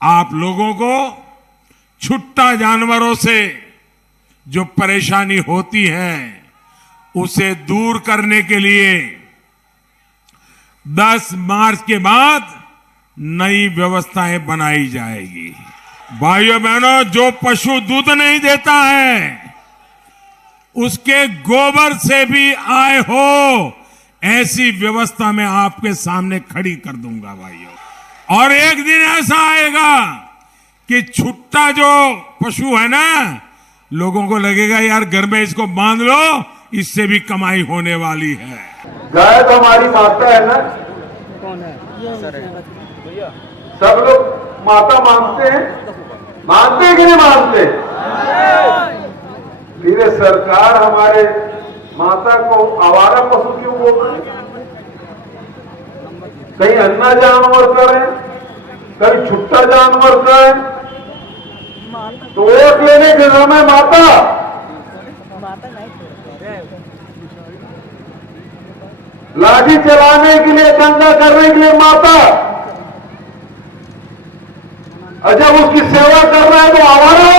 आप लोगों को छुट्टा जानवरों से जो परेशानी होती है उसे दूर करने के लिए 10 मार्च के बाद नई व्यवस्थाएं बनाई जाएगी। भाइयों बहनों, जो पशु दूध नहीं देता है उसके गोबर से भी आय हो, ऐसी व्यवस्था मैं आपके सामने खड़ी कर दूंगा भाइयों। और एक दिन ऐसा आएगा कि छुट्टा जो पशु है ना, लोगों को लगेगा यार घर में इसको बांध लो, इससे भी कमाई होने वाली है। गाय तो हमारी माता है ना, कौन है? सब लोग माता मानते हैं, मानते हैं कि नहीं मानते? फिर सरकार हमारे माता को आवारा पशु क्यों बोल रही है? कहीं अन्ना जानवर करें, कहीं छुट्टा जानवर करें, तो वोट लेने के समय माता लाठी चलाने के लिए, दंगा करने के लिए माता, और जब उसकी सेवा कर रहा है तो आवारा